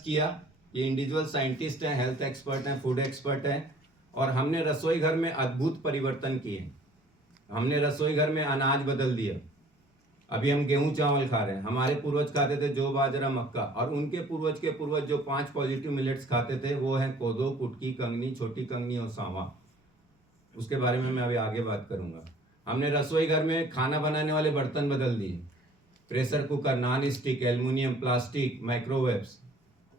किया, ये individual scientist हैं, हेल्थ एक्सपर्ट हैं, फूड एक्सपर्ट हैं, और हमने रसोई घर में अद्भुत परिवर्तन किए। हमने रसोई घर में अनाज बदल दिया। अभी हम गेहूं चावल खा रहे हैं। हमारे पूर्वज खाते थे जौ बाजरा मक्का, और उनके पूर्वज के पूर्वज जो 5 पॉजिटिव मिलेट्स खाते थे वो हैं कोदो, कुटकी, कंगनी, छोटी कंगनी और सांवा। उसके बारे में मैं अभी आगे बात करूंगा। हमने रसोई घर में खाना बनाने वाले बर्तन बदल दिए, pressure cooker, non stick, aluminium, plastic, microwaves.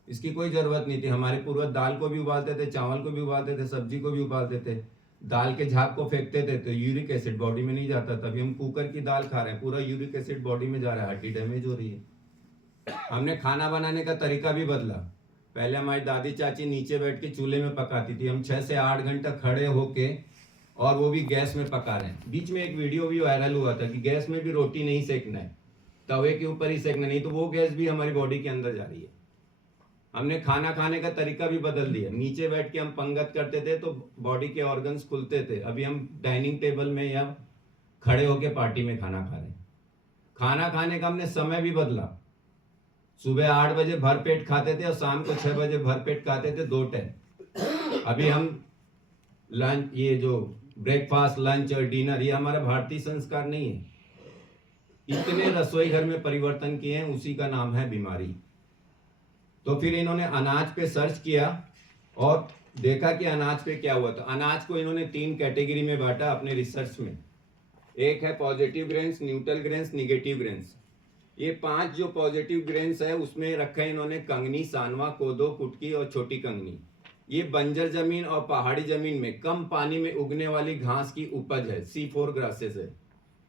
इसकी कोई ज़रूरत नहीं थी। हमारे पूर्वज दाल को भी उबालते थे, चावल को भी उबालते थे, सब्जी को भी उबालते थे, दाल के झाग को फेंकते थे तो यूरिक एसिड बॉडी में नहीं जाता। तभी हम कुकर की दाल खा रहे हैं, पूरा यूरिक एसिड बॉडी में जा रहा है, हड्डी डैमेज हो रही है। हमने खाना बनाने का तरीका भी बदला। पहले हमारी दादी चाची नीचे बैठ के चूल्हे में पकाती थी, हम 6 से 8 घंटा खड़े होके, और वो भी गैस में पका रहे हैं। बीच में एक वीडियो भी वायरल हुआ था कि गैस में भी रोटी नहीं सेकना है, तवे के ऊपर ही सेकना, नहीं तो वो गैस भी हमारी बॉडी के अंदर जा रही है। हमने खाना खाने का तरीका भी बदल दिया। नीचे बैठ के हम पंगत करते थे तो बॉडी के ऑर्गन्स खुलते थे, अभी हम डाइनिंग टेबल में या खड़े होके पार्टी में खाना खा रहे हैं। खाना खाने का हमने समय भी बदला। सुबह 8 बजे भरपेट खाते थे और शाम को 6 बजे भरपेट खाते थे, 2 टाइम। अभी हम लंच, ये जो ब्रेकफास्ट, लंच और डिनर, ये हमारा भारतीय संस्कार नहीं है। इतने रसोई घर में परिवर्तन किए हैं, उसी का नाम है बीमारी। तो फिर इन्होंने अनाज पे सर्च किया और देखा कि अनाज पे क्या हुआ था। अनाज को इन्होंने 3 कैटेगरी में बांटा अपने रिसर्च में। एक है positive grains, neutral grains, negative grains. ये 5 जो पॉजिटिव ग्रेन्स है उसमें रखा है इन्होंने कंगनी, सांवा, कोदो, कुटकी और छोटी कंगनी। ये बंजर जमीन और पहाड़ी जमीन में कम पानी में उगने वाली घास की उपज है, C4 ग्रासेस है।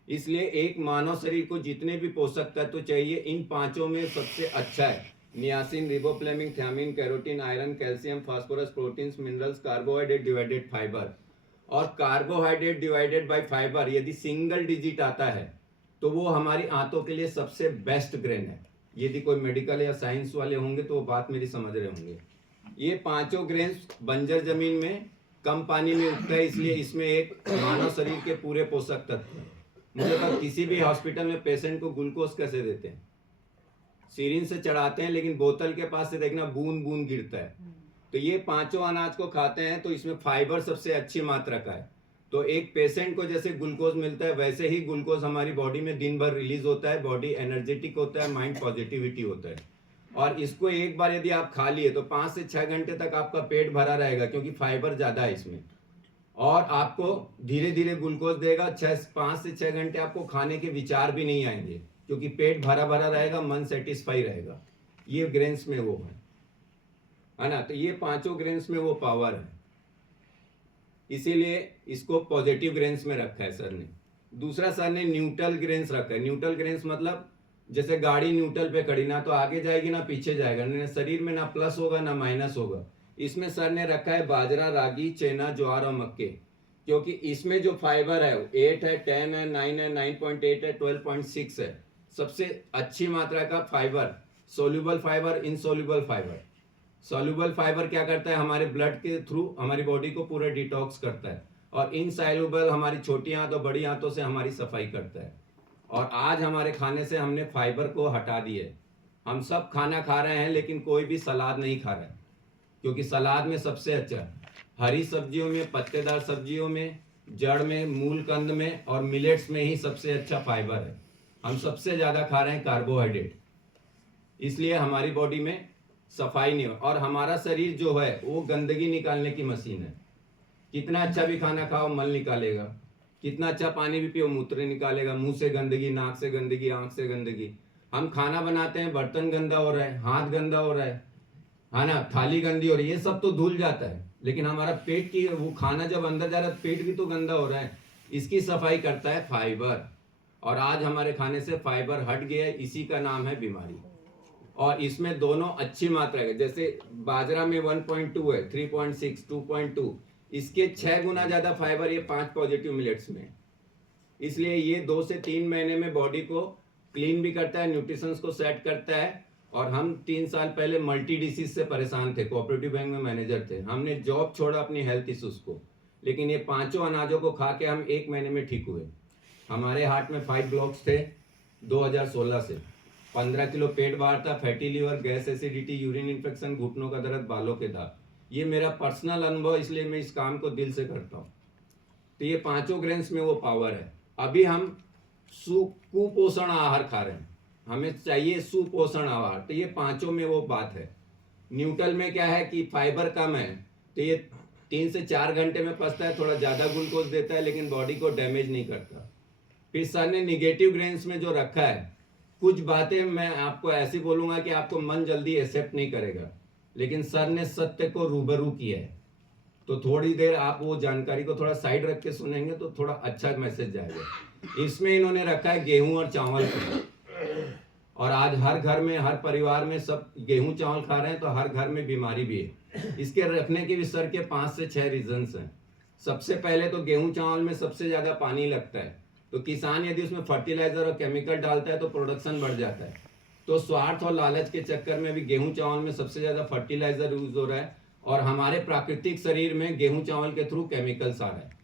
इसलिए एक मानव शरीर को जितने भी पोषक तत्व चाहिए, इन 5 में सबसे अच्छा है niacin, riboflavin, thiamine, carotene, iron, calcium, phosphorus, proteins, minerals, carbohydrate divided fibre. और कार्बोहाइड्रेट डिवाइडेड बाय फाइबर यदि सिंगल डिजिट आता है तो वो हमारी आंतों के लिए सबसे बेस्ट ग्रेन है। यदि कोई मेडिकल या साइंस वाले होंगे तो वो बात मेरी समझ रहे होंगे। ये 5 ग्रेन्स बंजर जमीन में कम पानी में उगता है, इसलिए इसमें एक मानव शरीर के पूरे पोषक तत्व हैं। मुझे तो किसी भी हॉस्पिटल में पेशेंट को ग्लूकोज कैसे देते हैं, सीरिंज से चढ़ाते हैं, लेकिन बोतल के पास से देखना बूंद बूंद गिरता है। तो ये 5 अनाज को खाते हैं तो इसमें फाइबर सबसे अच्छी मात्रा का है। तो एक पेशेंट को जैसे ग्लूकोज मिलता है वैसे ही ग्लूकोज हमारी बॉडी में दिन भर रिलीज होता है, बॉडी एनर्जेटिक होता है, माइंड पॉजिटिविटी होता है। और इसको एक बार यदि आप खा लिए तो 5 से 6 घंटे तक आपका पेट भरा रहेगा, क्योंकि फाइबर ज़्यादा है इसमें। और आपको धीरे धीरे ग्लूकोज देगा। 5 से 6 घंटे आपको खाने के विचार भी नहीं आएंगे, क्योंकि पेट भरा भरा रहेगा, मन सेटिस्फाई रहेगा। ये ग्रेन्स में वो है ना। तो ये 5 ग्रेन्स में वो पावर है, इसीलिए इसको पॉजिटिव ग्रेन्स में रखा है सर ने। दूसरा सर ने न्यूट्रल ग्रेन्स रखा है। न्यूट्रल ग्रेन्स मतलब जैसे गाड़ी न्यूट्रल पे खड़ी, ना तो आगे जाएगी ना पीछे जाएगा, ना शरीर में ना प्लस होगा ना माइनस होगा। इसमें सर ने रखा है बाजरा, रागी, चना, ज्वार और मक्के, क्योंकि इसमें जो फाइबर है 8 है, 10 है, 9 है, 9.8 है, 12.6 है। सबसे अच्छी मात्रा का fibre, soluble fibre, insoluble fibre. Soluble fibre क्या करता है, हमारे ब्लड के थ्रू हमारी बॉडी को पूरा डिटॉक्स करता है, और इनसोल्यूबल हमारी छोटी आंतों बड़ी आंतों से हमारी सफाई करता है। और आज हमारे खाने से हमने फाइबर को हटा दिए। हम सब खाना खा रहे हैं लेकिन कोई भी सलाद नहीं खा रहा है, क्योंकि सलाद में सबसे अच्छा हरी सब्जियों में, पत्तेदार सब्जियों में, जड़ में, मूल कंद में और मिलेट्स में ही सबसे अच्छा फाइबर है। हम सबसे ज़्यादा खा रहे हैं कार्बोहाइड्रेट, इसलिए हमारी बॉडी में सफाई नहीं हो। और हमारा शरीर जो है वो गंदगी निकालने की मशीन है। कितना अच्छा भी खाना खाओ मल निकालेगा, कितना अच्छा पानी भी पियो मूत्र निकालेगा। मुंह से गंदगी, नाक से गंदगी, आंख से गंदगी। हम खाना बनाते हैं, बर्तन गंदा हो रहा है, हाथ गंदा हो रहा है ना, थाली गंदी हो रही है, ये सब तो धुल जाता है। लेकिन हमारा पेट की वो खाना जब अंदर जा रहा है पेट भी तो गंदा हो रहा है। इसकी सफाई करता है फाइबर, और आज हमारे खाने से फाइबर हट गया है, इसी का नाम है बीमारी। और इसमें दोनों अच्छी मात्रा है, जैसे बाजरा में 1.2 है, 3.6, 2.2, इसके 6 गुना ज़्यादा फाइबर ये 5 पॉजिटिव मिलेट्स में। इसलिए ये 2 से 3 महीने में बॉडी को क्लीन भी करता है, न्यूट्रिशंस को सेट करता है। और हम 3 साल पहले मल्टी डिसीज से परेशान थे, कोऑपरेटिव बैंक में मैनेजर थे, हमने जॉब छोड़ा अपनी हेल्थ इश्यूज को, लेकिन ये 5 अनाजों को खा के हम 1 महीने में ठीक हुए। हमारे हार्ट में 5 ब्लॉक्स थे 2016 से, 15 किलो पेट बाहर था, fatty liver, gas acidity, urine infection, घुटनों का दर्द, बालों के दाग। ये मेरा पर्सनल अनुभव, इसलिए मैं इस काम को दिल से करता हूँ। तो ये 5 ग्रेन्स में वो पावर है। अभी हम कुपोषण आहार खा रहे हैं, हमें चाहिए सुपोषण आहार, तो ये 5 में वो बात है। न्यूट्रल में क्या है कि फाइबर कम है, तो ये 3 से 4 घंटे में पचता है, थोड़ा ज़्यादा ग्लूकोज देता है, लेकिन बॉडी को डैमेज नहीं करता। फिर सर ने निगेटिव ग्रेन्स में जो रखा है, कुछ बातें मैं आपको ऐसी बोलूंगा कि आपको मन जल्दी एक्सेप्ट नहीं करेगा, लेकिन सर ने सत्य को रूबरू किया है। तो थोड़ी देर आप वो जानकारी को थोड़ा साइड रख के सुनेंगे तो थोड़ा अच्छा मैसेज जाएगा। इसमें इन्होंने रखा है गेहूं और चावल को, और आज हर घर में, हर परिवार में सब गेहूं चावल खा रहे हैं, तो हर घर में बीमारी भी है। इसके रखने के भी सर के 5 से 6 रीजंस हैं। सबसे पहले तो गेहूं चावल में सबसे ज्यादा पानी लगता है, तो किसान यदि उसमें फर्टिलाइजर और केमिकल डालता है तो प्रोडक्शन बढ़ जाता है। तो स्वार्थ और लालच के चक्कर में भी गेहूं चावल में सबसे ज्यादा फर्टिलाइजर यूज हो रहा है, और हमारे प्राकृतिक शरीर में गेहूं चावल के थ्रू केमिकल्स आ रहे हैं।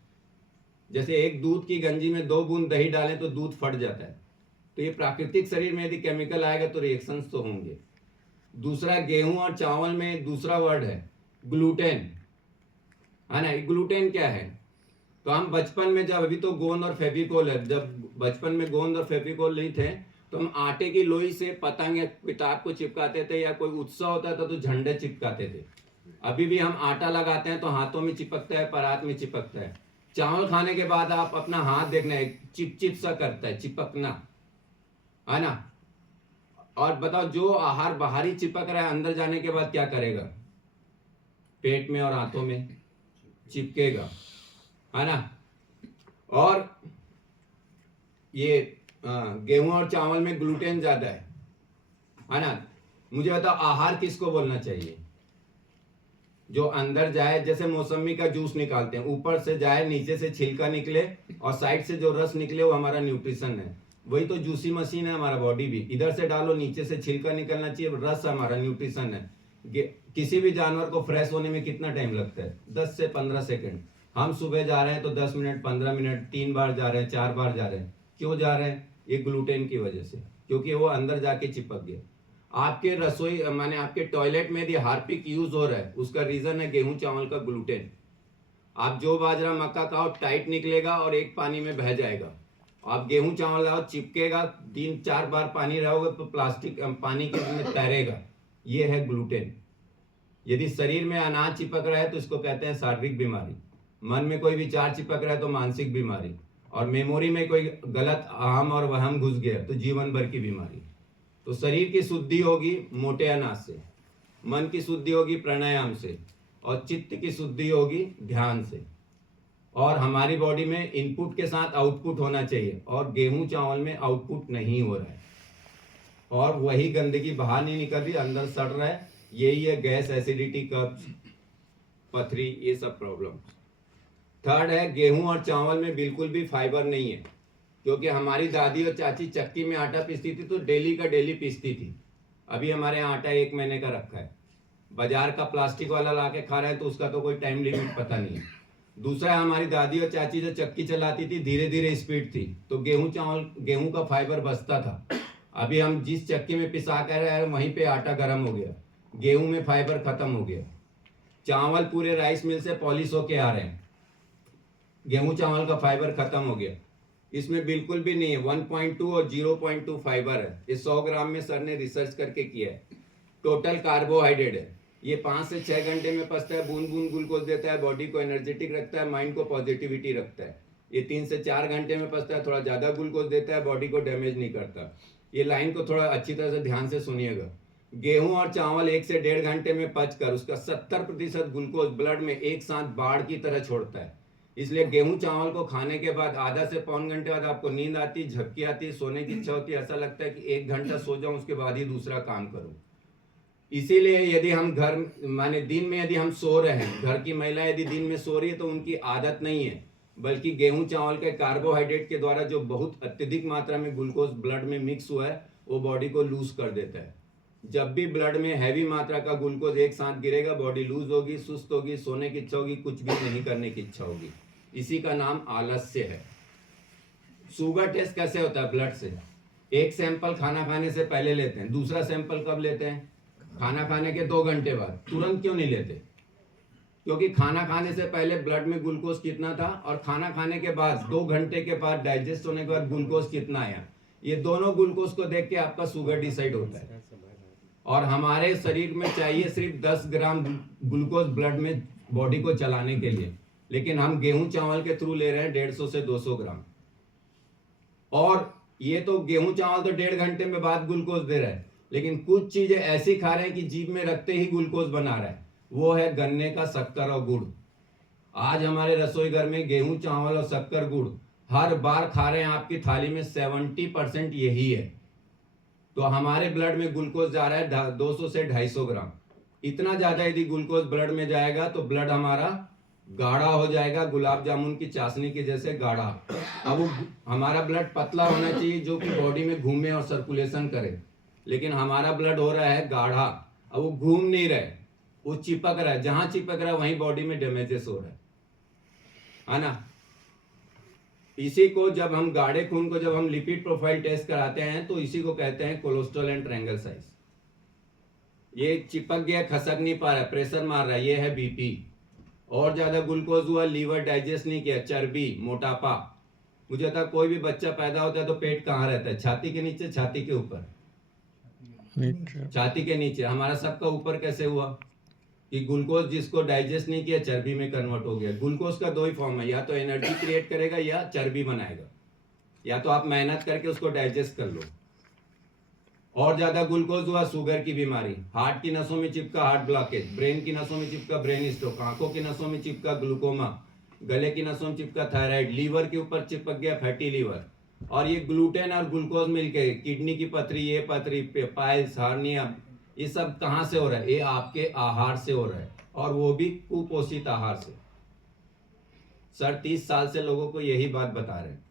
जैसे एक दूध की गंजी में 2 बूंद दही डालें तो दूध फट जाता है, तो ये प्राकृतिक शरीर में यदि केमिकल आएगा तो रिएक्शंस तो होंगे। दूसरा, गेहूं और चावल में दूसरा वर्ड है ग्लूटेन, है ना। ग्लूटेन क्या है? तो हम बचपन में, जब अभी तो गोंद और फेविकोल है, जब बचपन में गोंद और फेविकोल नहीं थे तो हम आटे की लोई से पतंग या किताब को चिपकाते थे, या कोई उत्सव होता था तो झंडे चिपकाते थे। अभी भी हम आटा लगाते हैं तो हाथों में चिपकता है, परात में चिपकता है। चावल खाने के बाद आप अपना हाथ देखना है, चिप चिप सा करता है, चिपकना, है ना। और बताओ, जो आहार बाहरी चिपक रहा है, अंदर जाने के बाद क्या करेगा? पेट में और हाथों में चिपकेगा, है ना। और ये गेहूं और चावल में ग्लूटेन ज्यादा है ना। मुझे बताओ, आहार किसको बोलना चाहिए? जो अंदर जाए, जैसे मौसमी का जूस निकालते हैं, ऊपर से जाए, नीचे से छिलका निकले और साइड से जो रस निकले, वो हमारा न्यूट्रिशन है। वही तो जूसी मशीन है हमारा बॉडी भी। इधर से डालो, नीचे से छिलका निकलना चाहिए, रस हमारा न्यूट्रिशन है। किसी भी जानवर को फ्रेश होने में कितना टाइम लगता है? 10 से 15 सेकंड। हम सुबह जा रहे हैं तो 10 मिनट, 15 मिनट, 3 बार जा रहे हैं, 4 बार जा रहे हैं। क्यों जा रहे हैं? ये ग्लूटेन की वजह से, क्योंकि वो अंदर जाके चिपक गया। आपके रसोई माने आपके टॉयलेट में यदि हार्पिक यूज हो रहा है, उसका रीजन है गेहूं चावल का ग्लूटेन। आप जो बाजरा मक्का खाओ, टाइट निकलेगा और एक पानी में बह जाएगा। आप गेहूं चावल लाओ, चिपकेगा, 3-4 बार पानी रहोगे तो प्लास्टिक पानी के में तैरेगा। ये है ग्लूटेन। यदि शरीर में अनाज चिपक रहा है तो इसको कहते हैं शारीरिक बीमारी। मन में कोई विचार चिपक रहा है तो मानसिक बीमारी, और मेमोरी में कोई गलत अहम और वहम घुस गया तो जीवन भर की बीमारी। तो शरीर की शुद्धि होगी मोटे अनाज से, मन की शुद्धि होगी प्राणायाम से, और चित्त की शुद्धि होगी ध्यान से। और हमारी बॉडी में इनपुट के साथ आउटपुट होना चाहिए, और गेहूं चावल में आउटपुट नहीं हो रहा है, और वही गंदगी बाहर नहीं निकल रही, अंदर सड़ रहा है। यही है गैस, एसिडिटी, कब्ज, पथरी, ये सब प्रॉब्लम। थर्ड है, गेहूं और चावल में बिल्कुल भी फाइबर नहीं है, क्योंकि हमारी दादी और चाची चक्की में आटा पीसती थी तो डेली का डेली पीसती थी। अभी हमारे यहाँ आटा 1 महीने का रखा है, बाजार का प्लास्टिक वाला ला के खा रहे हैं, तो उसका तो कोई टाइम लिमिट पता नहीं है। दूसरा, हमारी दादी और चाची जो चक्की चलाती थी, धीरे धीरे स्पीड थी, तो गेहूं का फाइबर बचता था। अभी हम जिस चक्की में पिसा कर रहे हैं वहीं पे आटा गर्म हो गया, गेहूं में फाइबर खत्म हो गया। चावल पूरे राइस मिल से पॉलिश होके आ रहे हैं, गेहूं चावल का फाइबर खत्म हो गया। इसमें बिल्कुल भी नहीं है। 1.2 और 0.2 फाइबर है। ये 100 ग्राम में सर ने रिसर्च करके किया है। टोटल कार्बोहाइड्रेट है। ये 5 से 6 घंटे में पचता है, बूंद बूंद ग्लूकोज देता है, बॉडी को एनर्जेटिक रखता है, माइंड को पॉजिटिविटी रखता है। ये 3 से 4 घंटे में पचता है, थोड़ा ज़्यादा ग्लूकोज देता है, बॉडी को डैमेज नहीं करता। ये लाइन को थोड़ा अच्छी तरह से ध्यान से सुनिएगा। गेहूं और चावल 1 से 1.5 घंटे में पचकर उसका 70% ग्लूकोज ब्लड में एक साथ बाढ़ की तरह छोड़ता है। इसलिए गेहूं चावल को खाने के बाद आधा से पौन घंटे बाद आपको नींद आती, झपकी आती, सोने की इच्छा होती है, ऐसा लगता है कि 1 घंटा सो जाऊं उसके बाद ही दूसरा काम करूं। इसीलिए यदि हम घर माने दिन में यदि हम सो रहे हैं, घर की महिला यदि दिन में सो रही है तो उनकी आदत नहीं है, बल्कि गेहूं चावल के कार्बोहाइड्रेट के द्वारा जो बहुत अत्यधिक मात्रा में ग्लूकोज ब्लड में मिक्स हुआ है वो बॉडी को लूज कर देता है। जब भी ब्लड में हैवी मात्रा का ग्लूकोज एक साथ गिरेगा, बॉडी लूज होगी, सुस्त होगी, सोने की इच्छा होगी, कुछ भी नहीं करने की इच्छा होगी। इसी का नाम आलस्य है। शुगर टेस्ट कैसे होता है? ब्लड से। एक सैंपल खाना खाने से पहले लेते हैं, दूसरा सैंपल कब लेते हैं? खाना खाने के 2 घंटे बाद। तुरंत क्यों नहीं लेते? क्योंकि खाना खाने से पहले ब्लड में ग्लूकोज कितना था और खाना खाने के बाद 2 घंटे के बाद डाइजेस्ट होने के बाद ग्लूकोज कितना आया, ये दोनों ग्लूकोज को देख के आपका शुगर डिसाइड होता है। और हमारे शरीर में चाहिए सिर्फ 10 ग्राम ग्लूकोज ब्लड में बॉडी को चलाने के लिए, लेकिन हम गेहूं चावल के थ्रू ले रहे हैं 150 से 200 ग्राम। और ये तो गेहूं चावल तो 1.5 घंटे में बाद ग्लूकोज दे रहा है, लेकिन कुछ चीजें ऐसी खा रहे हैं कि जीभ में रखते ही ग्लूकोज बना रहा है, वो है गन्ने का शक्कर और गुड़। आज हमारे रसोई घर में गेहूं चावल और शक्कर गुड़ हर बार खा रहे हैं, आपकी थाली में 70% यही है। तो हमारे ब्लड में ग्लूकोज जा रहा है 200 से 250 ग्राम। इतना ज्यादा यदि ग्लूकोज ब्लड में जाएगा तो ब्लड हमारा गाढ़ा हो जाएगा, गुलाब जामुन की चाशनी के जैसे गाढ़ा। अब हमारा ब्लड पतला होना चाहिए जो कि बॉडी में घूमे और सर्कुलेशन करे, लेकिन हमारा ब्लड हो रहा है गाढ़ा। अब वो घूम नहीं रहा है, वो चिपक रहा है, जहां चिपक रहा है वहीं बॉडी में डैमेजेस हो रहा है ना। इसी को जब हम गाढ़े खून को जब हम लिपिड प्रोफाइल टेस्ट कराते हैं तो इसी को कहते हैं कोलेस्ट्रॉल एंड ट्रायंगल साइज। ये चिपक गया, खसक नहीं पा रहा है, प्रेशर मार रहा है, ये है बीपी। और ज्यादा ग्लूकोज हुआ, लीवर डाइजेस्ट नहीं किया, चर्बी, मोटापा। मुझे था कोई भी बच्चा पैदा होता है तो पेट कहाँ रहता है? छाती के नीचे, छाती के ऊपर? छाती के नीचे। हमारा सबका ऊपर कैसे हुआ? कि ग्लूकोज जिसको डाइजेस्ट नहीं किया चर्बी में कन्वर्ट हो गया। ग्लूकोज का 2 ही फॉर्म है, या तो एनर्जी क्रिएट करेगा या चर्बी बनाएगा, या तो आप मेहनत करके उसको डाइजेस्ट कर लो। और ज्यादा ग्लूकोज हुआ, शुगर की बीमारी, हार्ट की नसों में चिपका हार्ट ब्लॉकेज, ब्रेन की नसों में चिपका ब्रेन स्ट्रोक, आंखों की नसों में चिपका ग्लूकोमा, गले की नसों में चिपका थायराइड, लीवर के ऊपर चिपक गया फैटी लीवर। और ये ग्लूटेन और ग्लूकोज मिलके किडनी की पथरी, ये पथरी, पाइल्स, हार्निया, ये सब कहां से हो रहा है? ये आपके आहार से हो रहा है, और वो भी कुपोषित आहार से। सर 30 साल से लोगों को यही बात बता रहे हैं।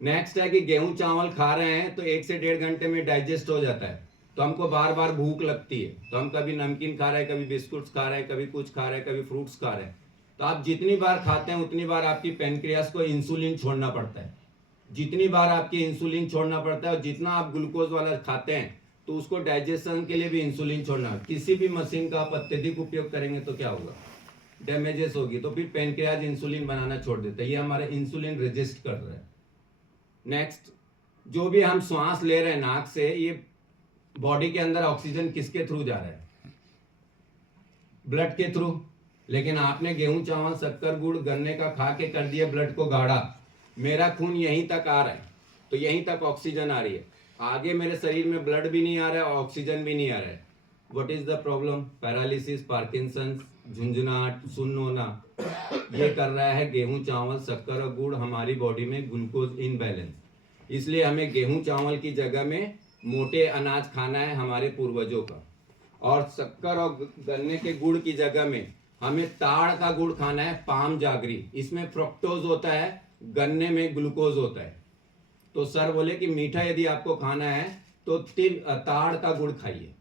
नेक्स्ट है कि गेहूं चावल खा रहे हैं तो 1 से 1.5 घंटे में डाइजेस्ट हो जाता है, तो हमको बार बार भूख लगती है, तो हम कभी नमकीन खा रहे हैं, कभी बिस्कुट्स खा रहे हैं, कभी कुछ खा रहे हैं, कभी फ्रूट्स खा रहे हैं। तो आप जितनी बार खाते हैं उतनी बार आपकी पेनक्रियास को इंसुलिन छोड़ना पड़ता है। जितनी बार आपकी इंसुलिन छोड़ना पड़ता है और जितना आप ग्लूकोज वाला खाते हैं तो उसको डाइजेशन के लिए भी इंसुलिन छोड़ना। किसी भी मशीन का आप अत्यधिक उपयोग करेंगे तो क्या होगा? डैमेजेस होगी, तो फिर पेनक्रियाज इंसुलिन बनाना छोड़ देता है। ये हमारा इंसुलिन रेजिस्ट कर रहा है। नेक्स्ट, जो भी हम श्वास ले रहे हैं नाक से, ये बॉडी के अंदर ऑक्सीजन किसके थ्रू जा रहा है? ब्लड के थ्रू। लेकिन आपने गेहूं चावल शक्कर गुड़ गन्ने का खा के कर दिया ब्लड को गाढ़ा। मेरा खून यहीं तक आ रहा है तो यहीं तक ऑक्सीजन आ रही है, आगे मेरे शरीर में ब्लड भी नहीं आ रहा है, ऑक्सीजन भी नहीं आ रहा है। What is the problem? Paralysis, Parkinson's, झुंझुनाहट, सुन्न होना, ये कर रहा है गेहूं चावल शक्कर और गुड़, हमारी बॉडी में ग्लूकोज इनबैलेंस। इसलिए हमें गेहूं चावल की जगह में मोटे अनाज खाना है हमारे पूर्वजों का, और शक्कर और गन्ने के गुड़ की जगह में हमें ताड़ का गुड़ खाना है, पाम जागरी। इसमें फ्रक्टोज होता है, गन्ने में ग्लूकोज होता है। तो सर बोले कि मीठा यदि आपको खाना है तो ताड़ का गुड़ खाइए।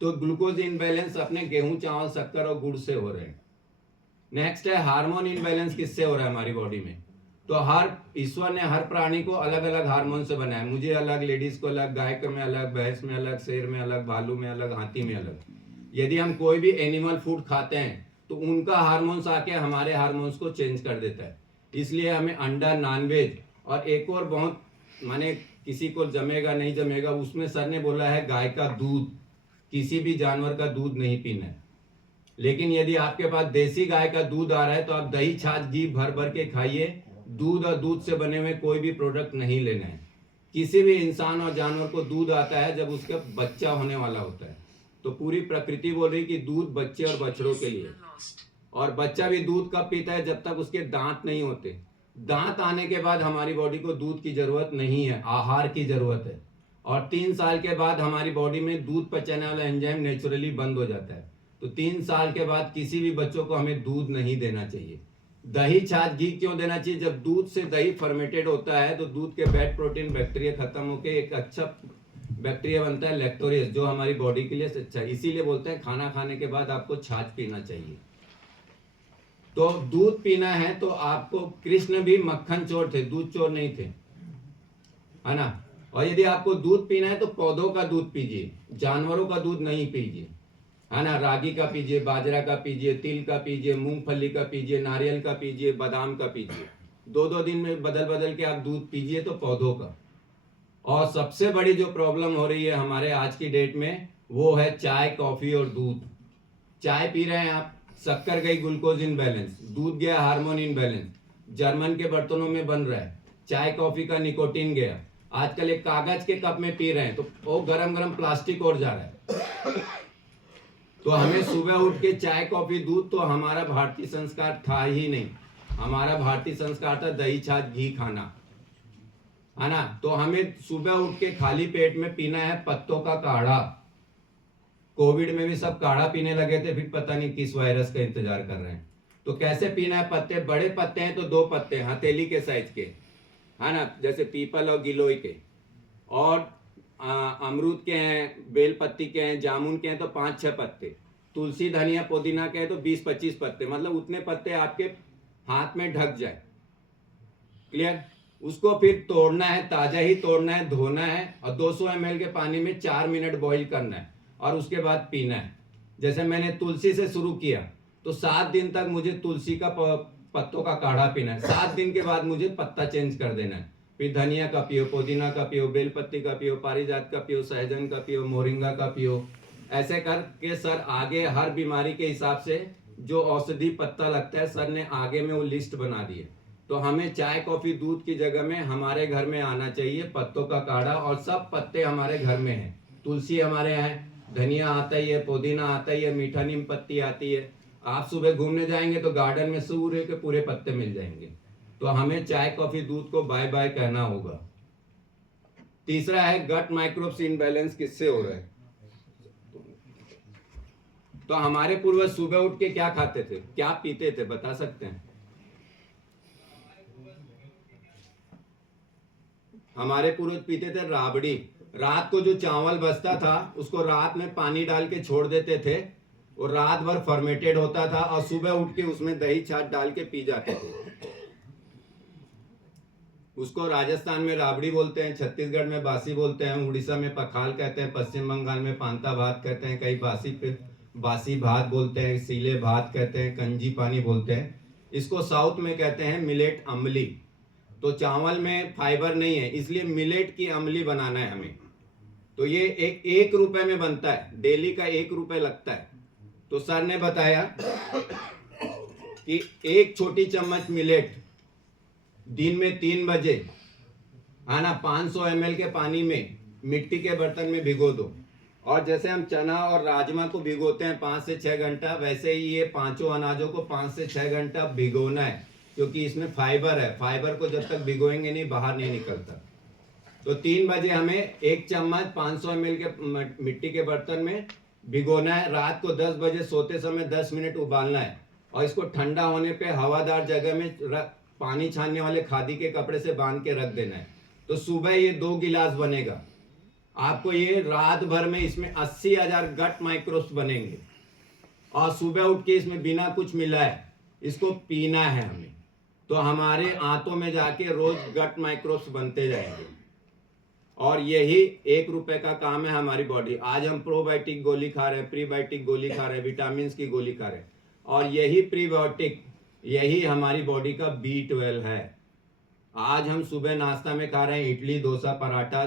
तो ग्लूकोज इनबैलेंस अपने गेहूं चावल शक्कर और गुड़ से हो रहे हैं। नेक्स्ट है हार्मोन इनबैलेंस किससे हो रहा है हमारी बॉडी में? तो हर ईश्वर ने हर प्राणी को अलग अलग हार्मोन से बनाया। मुझे अलग, लेडीज को अलग, गाय में अलग, भैंस में अलग, शेर में अलग, भालू में अलग, हाथी में अलग। यदि हम कोई भी एनिमल फूड खाते हैं तो उनका हार्मोन्स आके हमारे हार्मोन्स को चेंज कर देता है। इसलिए हमें अंडा, नॉनवेज, और एक और बहुत माने किसी को जमेगा नहीं जमेगा, उसमें सर ने बोला है गाय का दूध, किसी भी जानवर का दूध नहीं पीना है। लेकिन यदि आपके पास देसी गाय का दूध आ रहा है तो आप दही, छाछ, घी भर भर के खाइए। दूध और दूध से बने हुए कोई भी प्रोडक्ट नहीं लेना है। किसी भी इंसान और जानवर को दूध आता है जब उसका बच्चा होने वाला होता है। तो पूरी प्रकृति बोल रही कि दूध बच्चे और बछड़ों के लिए, और बच्चा भी दूध कब पीता है? जब तक उसके दांत नहीं होते। दांत आने के बाद हमारी बॉडी को दूध की जरूरत नहीं है, आहार की जरूरत है। और 3 साल के बाद हमारी बॉडी में दूध पचाने वाला एंजाइम नेचुरली बंद हो जाता है। तो 3 साल के बाद किसी भी बच्चों को हमें दूध नहीं देना चाहिए। दही, छाछ, घी क्यों देना चाहिए? जब दूध से दही फर्मेंटेड होता है तो दूध के बैड प्रोटीन बैक्टीरिया खत्म होकर एक अच्छा बैक्टीरिया बनता है लैक्टोरियस, जो हमारी बॉडी के लिए अच्छा है। इसीलिए बोलते हैं खाना खाने के बाद आपको छाछ पीना चाहिए। तो दूध पीना है तो आपको, कृष्ण भी मक्खन चोर थे, दूध चोर नहीं थे। है ना। और यदि आपको दूध पीना है तो पौधों का दूध पीजिए, जानवरों का दूध नहीं पीजिए, है ना। रागी का पीजिए, बाजरा का पीजिए, तिल का पीजिए, मूंगफली का पीजिए, नारियल का पीजिए, बादाम का पीजिए। 2-2 दिन में बदल बदल के आप दूध पीजिए तो पौधों का। और सबसे बड़ी जो प्रॉब्लम हो रही है हमारे आज की डेट में वो है चाय, कॉफी और दूध। चाय पी रहे हैं आप, शक्कर गई ग्लूकोज इनबैलेंस, दूध गया हार्मोन इनबैलेंस, जर्मन के बर्तनों में बन रहा है। चाय कॉफी का निकोटीन गया। आजकल एक कागज के कप में पी रहे हैं तो वो गरम गरम प्लास्टिक और जा रहा है। तो हमें सुबह उठ के चाय कॉफी दूध, तो हमारा भारतीय संस्कार था ही नहीं। हमारा भारतीय संस्कार था दही छाछ घी खाना, है ना। तो हमें सुबह उठ के खाली पेट में पीना है पत्तों का काढ़ा। कोविड में भी सब काढ़ा पीने लगे थे, फिर पता नहीं किस वायरस का इंतजार कर रहे हैं। तो कैसे पीना है? पत्ते, बड़े पत्ते हैं तो 2 पत्ते हथेली के साइज के, है ना, जैसे पीपल और गिलोय के। और अमरूद के हैं, बेलपत्ती के हैं, जामुन के हैं तो 5-6 पत्ते। तुलसी, धनिया, पुदीना के हैं तो 20-25 पत्ते, मतलब उतने पत्ते आपके हाथ में ढक जाए। क्लियर? उसको फिर तोड़ना है, ताजा ही तोड़ना है, धोना है और 200 ml के पानी में 4 मिनट बॉईल करना है और उसके बाद पीना है। जैसे मैंने तुलसी से शुरू किया तो 7 दिन तक मुझे तुलसी का पत्तों का काढ़ा पीना है। 7 दिन के बाद मुझे पत्ता चेंज कर देना है। फिर धनिया का पियो, पुदीना का पियो, बेलपत्ती का पियो, पारिजात का पियो, सहजन का पियो, मोरिंगा का पियो। ऐसे करके सर आगे हर बीमारी के हिसाब से जो औषधि पत्ता लगता है सर ने आगे में वो लिस्ट बना दी है। तो हमें चाय कॉफी दूध की जगह में हमारे घर में आना चाहिए पत्तों का काढ़ा, और सब पत्ते हमारे घर में हैं। तुलसी हमारे यहाँ है, धनिया आता ही है, पुदीना आता ही है, मीठा नीम पत्ती आती है। आप सुबह घूमने जाएंगे तो गार्डन में सूर्य के पूरे पत्ते मिल जाएंगे। तो हमें चाय कॉफी दूध को बाय बाय कहना होगा। तीसरा है गट माइक्रोब्स इनबैलेंस किससे हो रहा है? तो हमारे पूर्वज सुबह उठ के क्या खाते थे, क्या पीते थे, बता सकते हैं? हमारे पूर्वज पीते थे राबड़ी। रात को जो चावल बचता था उसको रात में पानी डाल के छोड़ देते थे, वो रात भर फर्मेटेड होता था और सुबह उठ के उसमें दही छाछ डाल के पी जाते थे। उसको राजस्थान में राबड़ी बोलते हैं, छत्तीसगढ़ में बासी बोलते हैं, उड़ीसा में पखाल कहते हैं, पश्चिम बंगाल में पांता भात कहते हैं, कई बासी भात बोलते हैं, सीले भात कहते हैं, कंजी पानी बोलते हैं। इसको साउथ में कहते हैं मिलेट अम्बली। तो चावल में फाइबर नहीं है, इसलिए मिलेट की अम्बली बनाना है हमें। तो ये 1 रुपए में बनता है, डेली का 1 रुपए लगता है। तो सर ने बताया कि 1 छोटी चम्मच मिलेट दिन में 3 बजे, है ना, 500 ml के पानी में मिट्टी के बर्तन में भिगो दो। और जैसे हम चना और राजमा को भिगोते हैं 5 से 6 घंटा, वैसे ही ये पांचों अनाजों को 5 से 6 घंटा भिगोना है, क्योंकि इसमें फाइबर है। फाइबर को जब तक भिगोएंगे नहीं बाहर नहीं निकलता। तो 3 बजे हमें 1 चम्मच 500 ml के मिट्टी के बर्तन में भिगोना है। रात को 10 बजे सोते समय 10 मिनट उबालना है और इसको ठंडा होने पे हवादार जगह में पानी छानने वाले खादी के कपड़े से बांध के रख देना है। तो सुबह ये 2 गिलास बनेगा आपको। ये रात भर में इसमें 80,000 गट माइक्रोब्स बनेंगे और सुबह उठ के इसमें बिना कुछ मिलाए इसको पीना है हमें। तो हमारे आंतों में जाके रोज गट माइक्रोब्स बनते जाएंगे और यही 1 रुपए का काम है हमारी बॉडी। आज हम प्रोबायोटिक गोली खा रहे हैं, प्रीबायोटिक गोली खा रहे हैं, विटामिन की गोली खा रहे हैं, और यही प्रीबायोटिक यही हमारी बॉडी का B12 है। आज हम सुबह नाश्ता में खा रहे हैं इडली, डोसा, पराठा,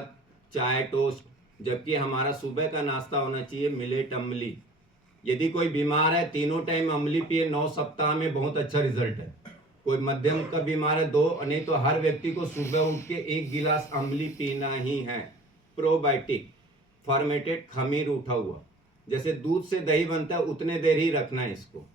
चाय, टोस्ट, जबकि हमारा सुबह का नाश्ता होना चाहिए मिलेट अम्बली। यदि कोई बीमार है 3 टाइम अम्बली पिए, 9 सप्ताह में बहुत अच्छा रिजल्ट है। कोई मध्यम का बीमार है 2, नहीं तो हर व्यक्ति को सुबह उठ के 1 गिलास अम्बली पीना ही है। प्रोबायोटिक, फर्मेटेड खमीर उठा हुआ, जैसे दूध से दही बनता है उतने देर ही रखना है इसको।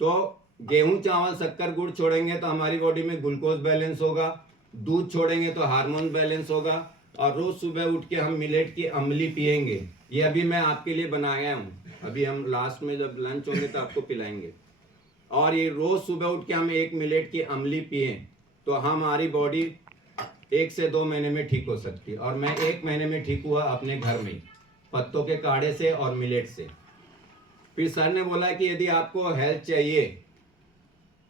तो गेहूं, चावल, शक्कर, गुड़ छोड़ेंगे तो हमारी बॉडी में ग्लूकोज बैलेंस होगा, दूध छोड़ेंगे तो हार्मोन बैलेंस होगा, और रोज सुबह उठ के हम मिलेट की अम्बली पिएंगे। ये अभी मैं आपके लिए बनाया हूँ, अभी हम लास्ट में जब लंच होंगे तो आपको पिलाएंगे। और ये रोज सुबह उठ के हम 1 मिलेट की अम्बली पिए तो हमारी बॉडी 1 से 2 महीने में ठीक हो सकती है। और मैं 1 महीने में ठीक हुआ अपने घर में ही, पत्तों के काढ़े से और मिलेट से। फिर सर ने बोला कि यदि आपको हेल्थ चाहिए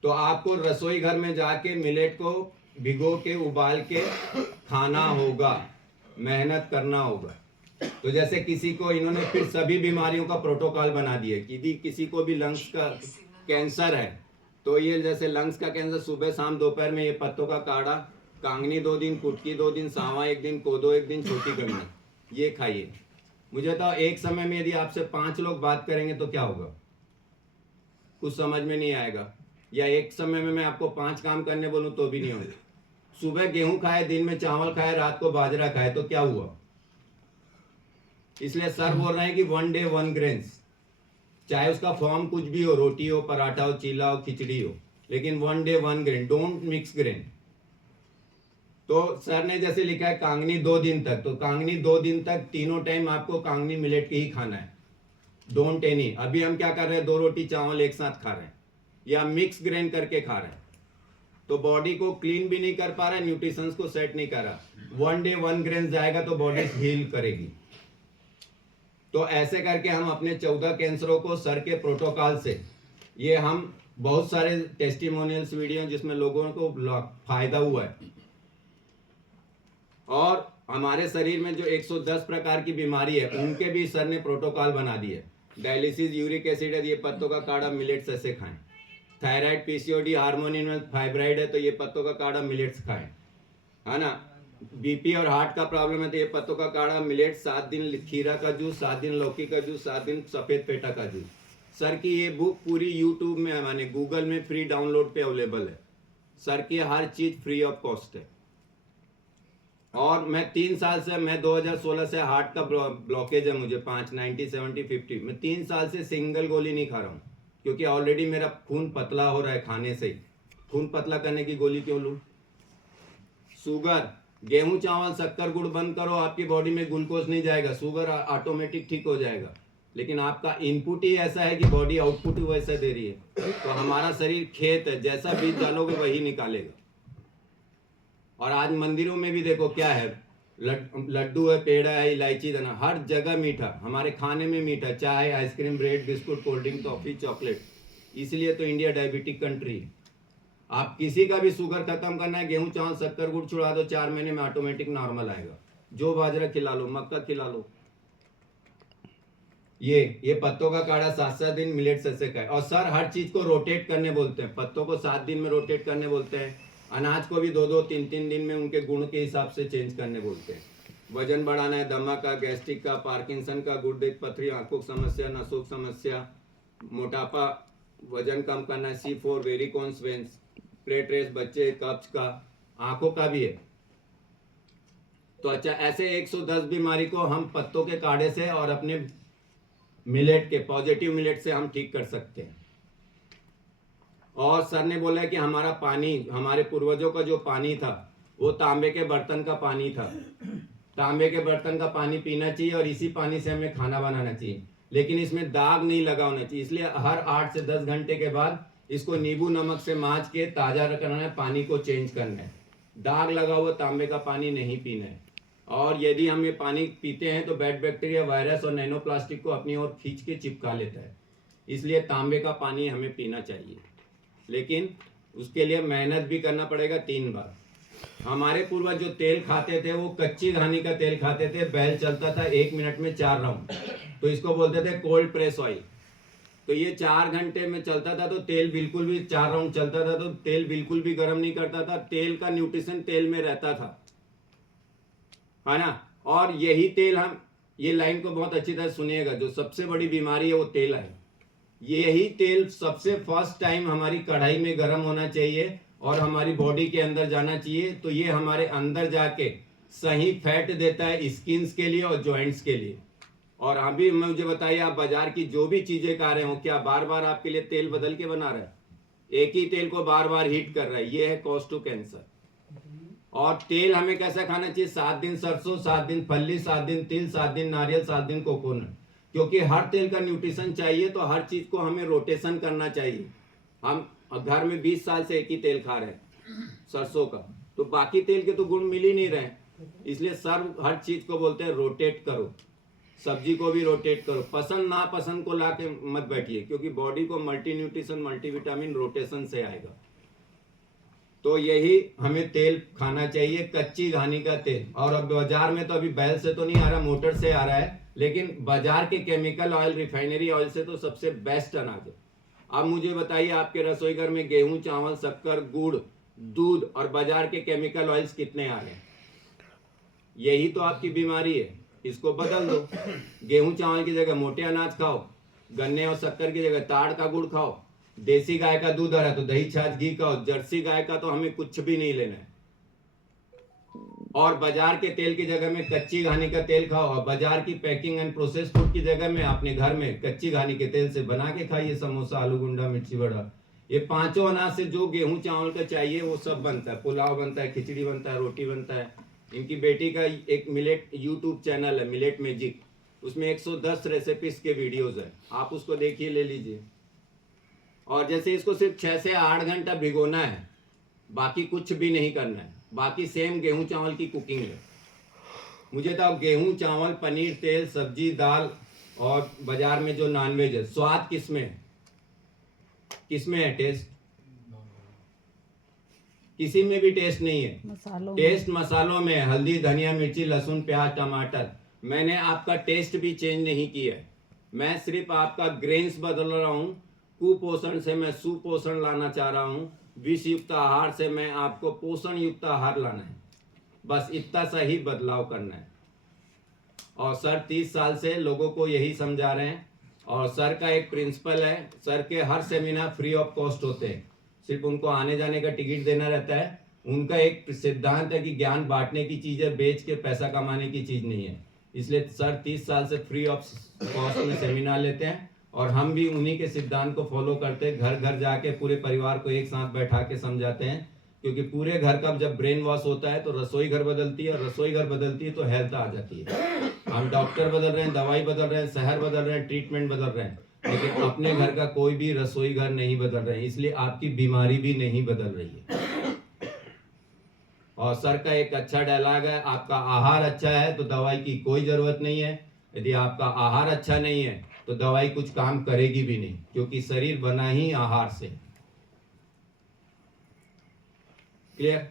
तो आपको रसोई घर में जाके मिलेट को भिगो के उबाल के खाना होगा, मेहनत करना होगा। तो जैसे किसी को इन्होंने फिर सभी बीमारियों का प्रोटोकॉल बना दिया कि यदि किसी को भी लंग्स का कैंसर है तो ये जैसे लंग्स का कैंसर सुबह शाम दोपहर में ये पत्तों का काढ़ा, कांगनी 2 दिन, कुटकी 2 दिन, सांवा 1 दिन, कोदो 1 दिन, छोटी कमी, ये खाइए। मुझे तो एक समय में यदि आपसे 5 लोग बात करेंगे तो क्या होगा, कुछ समझ में नहीं आएगा। या एक समय में मैं आपको 5 काम करने बोलूं तो भी नहीं होगा। सुबह गेहूं खाए, दिन में चावल खाए, रात को बाजरा खाए तो क्या हुआ। इसलिए सर बोल रहे हैं कि 1 डे 1 ग्रेन्स, चाहे उसका फॉर्म कुछ भी हो, रोटी हो, पराठा हो, चीला हो, खिचड़ी हो, लेकिन 1 day 1 grain, don't mix grain. तो सर ने जैसे लिखा है कांगनी 2 दिन तक, तो कांगनी 2 दिन तक तीनों टाइम आपको कांगनी मिलेट के ही खाना है, डोंट एनी। अभी हम क्या कर रहे हैं, 2 रोटी चावल एक साथ खा रहे हैं या मिक्स ग्रेन करके खा रहे हैं, तो बॉडी को क्लीन भी नहीं कर पा रहा है, न्यूट्रिशंस को सेट नहीं कर रहा। 1 डे 1 ग्रेन जाएगा तो बॉडी हील करेगी। तो ऐसे करके हम अपने 14 कैंसरों को सर के प्रोटोकॉल से, ये हम बहुत सारे टेस्टिमोनियल्स वीडियो जिसमें लोगों को फायदा हुआ है, और हमारे शरीर में जो 110 प्रकार की बीमारी है उनके भी सर ने प्रोटोकॉल बना दिए। डायलिसिस, यूरिक एसिड है, ये पत्तों का काढ़ा मिलेट्स ऐसे खाएं। Thyroid, PCOD, hormone imbalance, fibroid है तो ये पत्तों का काढ़ा मिलेट्स खाएं, है ना। बीपी और हार्ट का प्रॉब्लम है तो ये पत्तों का काढ़ा मिलेट्स, 7 दिन खीरा का जूस, 7 दिन लौकी का जूस, 7 दिन सफेद पेटा का जूस। सर की ये बुक पूरी यूट्यूब में, माने गूगल में फ्री डाउनलोड पे अवेलेबल है। सर की हर चीज फ्री ऑफ कॉस्ट है। और मैं 3 साल से, मैं 2016 से हार्ट का ब्लॉकेज है मुझे 5, 90, 70, 50, मैं 3 साल से सिंगल गोली नहीं खा रहा हूँ, क्योंकि ऑलरेडी मेरा खून पतला हो रहा है खाने से ही। खून पतला करने की गोली क्यों लूँ। शुगर, गेहूं चावल शक्कर गुड़ बंद करो, आपकी बॉडी में ग्लूकोज नहीं जाएगा, शुगर ऑटोमेटिक ठीक हो जाएगा। लेकिन आपका इनपुट ही ऐसा है कि बॉडी आउटपुट ही वैसा दे रही है। तो हमारा शरीर खेत है, जैसा बीज डालोगे वही निकालेगा। और आज मंदिरों में भी देखो क्या है, लड्डू है, पेड़ा है, इलायची दाना, हर जगह मीठा। हमारे खाने में मीठा, चाय, ice cream, bread, biscuit, cold drink, toffee, chocolate. इसलिए तो इंडिया डायबिटिक कंट्री है। आप किसी का भी शुगर खत्म करना है, गेहूं चावल शक्कर गुड़ छुड़ा दो, 4 महीने में ऑटोमेटिक नॉर्मल आएगा। जो बाजरा खिला लो, मक्का खिला लो। ये पत्तों का काढ़ा 7-7 दिन मिलेट्स ऐसे खाए। और सर हर चीज को रोटेट करने बोलते हैं, पत्तों को 7 दिन में रोटेट करने बोलते हैं, अनाज को भी 2-2, 3-3 दिन में उनके गुण के हिसाब से चेंज करने बोलते हैं। वजन बढ़ाना है, दमा का, गैस्ट्रिक का, पार्किंसन का, गुर्दे की पथरी, आंखों की समस्या, नसों की समस्या, मोटापा, वजन कम करना है, C4, वेरिकोन्स वेन्स, प्लेटलेट्स, बच्चे, कब्ज का, आंखों का भी है। तो अच्छा, ऐसे 110 बीमारी को हम पत्तों के काढ़े से और अपने मिलेट के, पॉजिटिव मिलेट से हम ठीक कर सकते हैं। और सर ने बोला कि हमारा पानी, हमारे पूर्वजों का जो पानी था वो तांबे के बर्तन का पानी था। तांबे के बर्तन का पानी पीना चाहिए और इसी पानी से हमें खाना बनाना चाहिए, लेकिन इसमें दाग नहीं लगा होना चाहिए। इसलिए हर 8 से 10 घंटे के बाद इसको नींबू नमक से मांज के ताज़ा रखना है, पानी को चेंज करना है। दाग लगा हुआ तांबे का पानी नहीं पीना है। और यदि हम ये पानी पीते हैं तो बैड बैक्टीरिया, वायरस और नैनो प्लास्टिक को अपनी ओर खींच के चिपका लेता है। इसलिए तांबे का पानी हमें पीना चाहिए, लेकिन उसके लिए मेहनत भी करना पड़ेगा 3 बार। हमारे पूर्वज जो तेल खाते थे वो कच्ची घानी का तेल खाते थे, बैल चलता था 1 मिनट में 4 राउंड, तो इसको बोलते थे कोल्ड प्रेस ऑयल। तो ये 4 घंटे में चलता था, तो तेल बिल्कुल भी 4 राउंड चलता था, तो तेल बिल्कुल भी गर्म नहीं करता था। तेल का न्यूट्रिशन तेल में रहता था, है ना। और यही तेल, हम ये लाइन को बहुत अच्छी तरह सुनिएगा, जो सबसे बड़ी बीमारी है वो तेल है। यही तेल सबसे फर्स्ट टाइम हमारी कढ़ाई में गर्म होना चाहिए और हमारी बॉडी के अंदर जाना चाहिए। तो ये हमारे अंदर जाके सही फैट देता है स्किन्स के लिए और जॉइंट्स के लिए। और अभी मुझे बताइए, आप बाजार की जो भी चीजें खा रहे हो, क्या बार बार आपके लिए तेल बदल के बना रहा है? एक ही तेल को बार बार हीट कर रहा है। ये है कॉज टू कैंसर। और तेल हमें कैसा खाना चाहिए? 7 दिन सरसों, 7 दिन फल्ली, 7 दिन तिल, 7 दिन नारियल, 7 दिन कोकोनट। क्योंकि हर तेल का न्यूट्रिशन चाहिए, तो हर चीज को हमें रोटेशन करना चाहिए। हम घर में 20 साल से एक ही तेल खा रहे हैं सरसों का, तो बाकी तेल के तो गुण मिल ही नहीं रहे। इसलिए सर हर चीज को बोलते हैं रोटेट करो। सब्जी को भी रोटेट करो। पसंद ना पसंद को ला के मत बैठिए, क्योंकि बॉडी को मल्टी न्यूट्रिशन, मल्टीविटामिन रोटेशन से आएगा। तो यही हमें तेल खाना चाहिए, कच्ची घानी का तेल। और अब बाजार में तो अभी बैल से तो नहीं आ रहा, मोटर से आ रहा है, लेकिन बाजार के केमिकल ऑयल, रिफाइनरी ऑयल से तो सबसे बेस्ट अनाज है। अब मुझे बताइए, आपके रसोई घर में गेहूं, चावल, शक्कर, गुड़, दूध और बाजार के केमिकल ऑयल्स कितने आ रहे हैं? यही तो आपकी बीमारी है, इसको बदल दो। गेहूं चावल की जगह मोटे अनाज खाओ, गन्ने और शक्कर की जगह ताड़ का गुड़ खाओ, देसी गाय का दूध आ रहा है तो दही, छाछ, घी खाओ, जर्सी गाय का तो हमें कुछ भी नहीं लेना है। और बाजार के तेल की जगह में कच्ची घानी का तेल खाओ, और बाजार की पैकिंग एंड प्रोसेस फूड की जगह में अपने घर में कच्ची घानी के तेल से बना के खाइए समोसा, आलू गुंडा, मिर्ची बड़ा। ये पांचों अनाज से जो गेहूं चावल का चाहिए वो सब बनता है। पुलाव बनता है, खिचड़ी बनता है, रोटी बनता है। इनकी बेटी का एक मिलेट यूट्यूब चैनल है, मिलेट मैजिक, उसमें 110 रेसिपीज के वीडियोज है, आप उसको देखिए, ले लीजिए। और जैसे इसको सिर्फ 6 से 8 घंटा भिगोना है, बाकी कुछ भी नहीं करना है, बाकी सेम गेहूं चावल की कुकिंग है। मुझे तो अब गेहूं चावल, पनीर, तेल, सब्जी, दाल और बाजार में जो नॉनवेज है, स्वाद किसमें है? किसमें है टेस्ट? किसी में भी टेस्ट नहीं है। टेस्ट मसालों में, हल्दी, धनिया, मिर्ची, लहसुन, प्याज, टमाटर। मैंने आपका टेस्ट भी चेंज नहीं किया है, मैं सिर्फ आपका ग्रेन्स बदल रहा हूँ। कुपोषण से मैं सुपोषण लाना चाह रहा हूँ, विष युक्त आहार से मैं आपको पोषण युक्त आहार लाना है, बस इतना सा ही बदलाव करना है। और सर 30 साल से लोगों को यही समझा रहे हैं, और सर का एक प्रिंसिपल है, सर के हर सेमिनार फ्री ऑफ कॉस्ट होते हैं, सिर्फ उनको आने जाने का टिकट देना रहता है। उनका एक सिद्धांत है कि ज्ञान बांटने की चीज़ है, बेच के पैसा कमाने की चीज़ नहीं है। इसलिए सर 30 साल से फ्री ऑफ कॉस्ट में सेमिनार लेते हैं, और हम भी उन्हीं के सिद्धांत को फॉलो करते हैं। घर घर जाके पूरे परिवार को एक साथ बैठा के समझाते हैं, क्योंकि पूरे घर का जब ब्रेन वॉश होता है तो रसोई घर बदलती है, और रसोई घर बदलती है तो हेल्थ आ जाती है। हम डॉक्टर बदल रहे हैं, दवाई बदल रहे हैं, शहर बदल रहे हैं, ट्रीटमेंट बदल रहे हैं, लेकिन अपने घर का कोई भी रसोई घर नहीं बदल रहे हैं, इसलिए आपकी बीमारी भी नहीं बदल रही है। और सर का एक अच्छा डायलॉग है, आपका आहार अच्छा है तो दवाई की कोई जरूरत नहीं है, यदि आपका आहार अच्छा नहीं है तो दवाई कुछ काम करेगी भी नहीं, क्योंकि शरीर बना ही आहार से। क्लियर?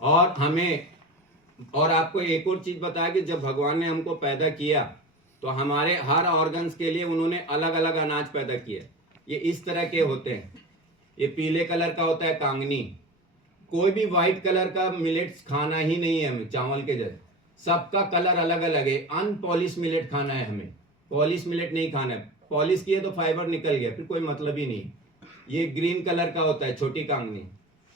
और आपको एक और चीज बताया कि जब भगवान ने हमको पैदा किया तो हमारे हर ऑर्गन्स के लिए उन्होंने अलग अलग अनाज पैदा किए। ये इस तरह के होते हैं, ये पीले कलर का होता है कांगनी, कोई भी व्हाइट कलर का मिलेट्स खाना ही नहीं है हमें, चावल के जैसे सबका कलर अलग अलग है। अनपॉलिश मिलेट खाना है हमें, पॉलिश मिलेट नहीं खाना है। पॉलिश किए तो फाइबर निकल गया, फिर कोई मतलब ही नहीं। ये ग्रीन कलर का होता है छोटी कांगनी,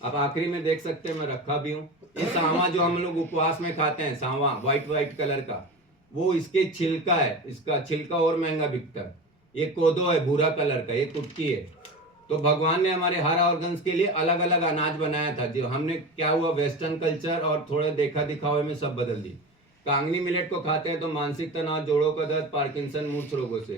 आप आखिरी में देख सकते हैं, मैं रखा भी हूँ। ये सांवा जो हम लोग उपवास में खाते हैं, सांवा व्हाइट कलर का, वो इसके छिलका है, इसका छिलका और महंगा बिकता है। ये कोदो है भूरा कलर का, ये कुटकी है। तो भगवान ने हमारे हर ऑर्गन्स के लिए अलग अलग अनाज बनाया था, जो हमने क्या हुआ, वेस्टर्न कल्चर और थोड़े देखा दिखावे में सब बदल दी। कांगनी मिलेट को खाते हैं तो मानसिक तनाव, जोड़ों का दर्द, पार्किंसन, मूर्छ रोगों से।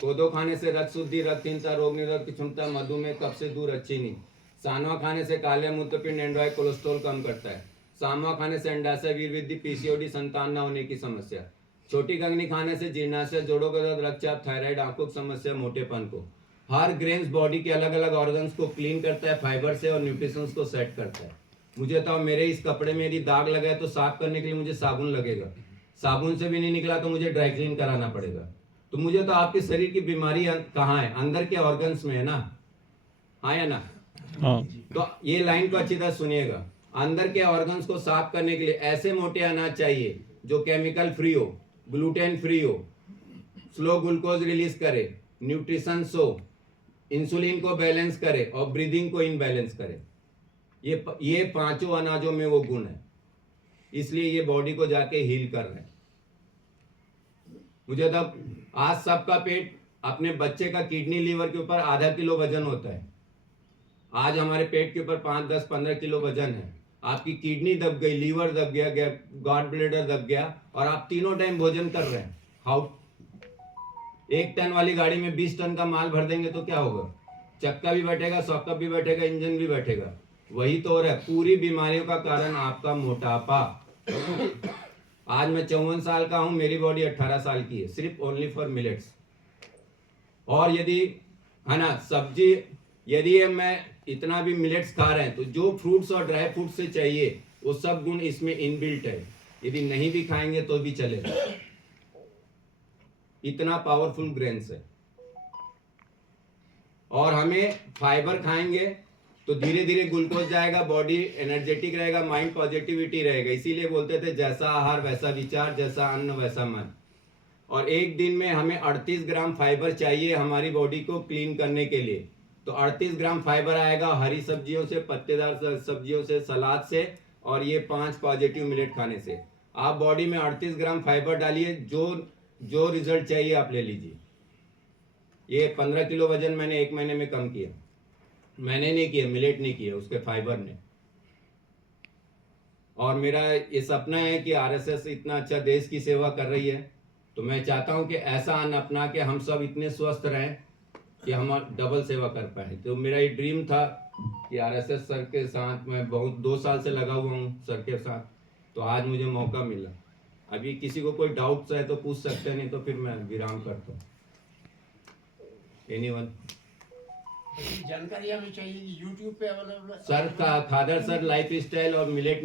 कोदो खाने से रक्त शुद्धि, रक्तहीनता, रोग निरोधक क्षमता, मधुमेह, कब्ज से दूर, अच्छी नींद। सांवा खाने से काले मूत्रपिंड, एंड्रॉइड, कोलेस्ट्रॉल कम करता है। सांवा खाने से अंडाशय, वीर वृद्धि, पीसीओडी, संतान न होने की समस्या। छोटी कंगनी खाने से जीर्णाशय, जोड़ों का दर्द, रक्तचाप, थायराइड, आंखों की समस्या, मोटेपन को। हर ग्रेन्स बॉडी के अलग अलग ऑर्गन्स को क्लीन करता है फाइबर से, और न्यूट्रिशंस को सेट करता है। मुझे तो मेरे इस कपड़े में यदि दाग लगा है तो साफ करने के लिए मुझे साबुन लगेगा, साबुन से भी नहीं निकला तो मुझे ड्राई क्लीन कराना पड़ेगा। तो मुझे तो आपके शरीर की बीमारी कहाँ है, अंदर के ऑर्गन्स में है ना, हाँ या ना? हाँ। तो ये लाइन को अच्छी तरह सुनिएगा, अंदर के ऑर्गन्स को साफ करने के लिए ऐसे मोटे अनाज चाहिए जो केमिकल फ्री हो, ग्लूटेन फ्री हो, स्लो ग्लूकोज रिलीज करे, न्यूट्रिशन हो, इंसुलिन को बैलेंस करे और ब्रीदिंग को इनबैलेंस करे। ये पांचों अनाजों में वो गुण है, इसलिए ये बॉडी को जाके हील कर रहे हैं। मुझे तब आज सबका पेट, अपने बच्चे का किडनी लीवर के ऊपर आधा किलो वजन होता है, आज हमारे पेट के ऊपर 5, 10, 15 किलो वजन है। आपकी किडनी दब गई, लीवर दब गया, गॉड ब्लैडर दब गया, और आप तीनों टाइम भोजन कर रहे हैं। हाउ? 1 टन वाली गाड़ी में 20 टन का माल भर देंगे तो क्या होगा? चक्का भी बैठेगा, सॉकअप भी बैठेगा, इंजन भी बैठेगा। वही तो हो रहा है, पूरी बीमारियों का कारण आपका मोटापा। आज मैं 54 साल का हूं, मेरी बॉडी 18 साल की है, सिर्फ ओनली फॉर मिलेट्स। और यदि है ना सब्जी, यदि मैं इतना भी मिलेट्स खा रहे हैं तो जो फ्रूट्स और ड्राई फ्रूट से चाहिए वो सब गुण इसमें इनबिल्ट है। यदि नहीं भी खाएंगे तो भी चलेगा, इतना पावरफुल ग्रेन्स है। और हमें फाइबर खाएंगे तो धीरे धीरे ग्लूकोज जाएगा, बॉडी एनर्जेटिक रहेगा, माइंड पॉजिटिविटी रहेगा। इसीलिए बोलते थे जैसा आहार वैसा विचार, जैसा अन्न वैसा मन। और एक दिन में हमें 38 ग्राम फाइबर चाहिए हमारी बॉडी को क्लीन करने के लिए। तो 38 ग्राम फाइबर आएगा हरी सब्जियों से, पत्तेदार सब्जियों से, सलाद से, और ये 5 पॉजिटिव मिलेट खाने से। आप बॉडी में 38 ग्राम फाइबर डालिए, जो रिजल्ट चाहिए आप ले लीजिए। ये 15 किलो वजन मैंने 1 महीने में कम किया। मैंने नहीं किया, मिलेट नहीं किया, उसके फाइबर ने। और मेरा ये सपना है कि आरएसएस इतना अच्छा देश की सेवा कर रही है, तो मैं चाहता हूं कि ऐसा अन्न अपना के हम सब इतने स्वस्थ रहें कि हम डबल सेवा कर पाए। तो मेरा ये ड्रीम था कि आरएसएस सर के साथ मैं बहुत 2 साल से लगा हुआ हूँ सर के साथ, तो आज मुझे मौका मिला। अभी किसी को कोई डाउट्स है तो पूछ सकते हैं, नहीं तो फिर मैं विराम करता हूँ। एनीवन? जानकारी हमें चाहिए कि यूट्यूब पे अवेलेबल है सर का खादर सर लाइफ स्टाइल और मिलेट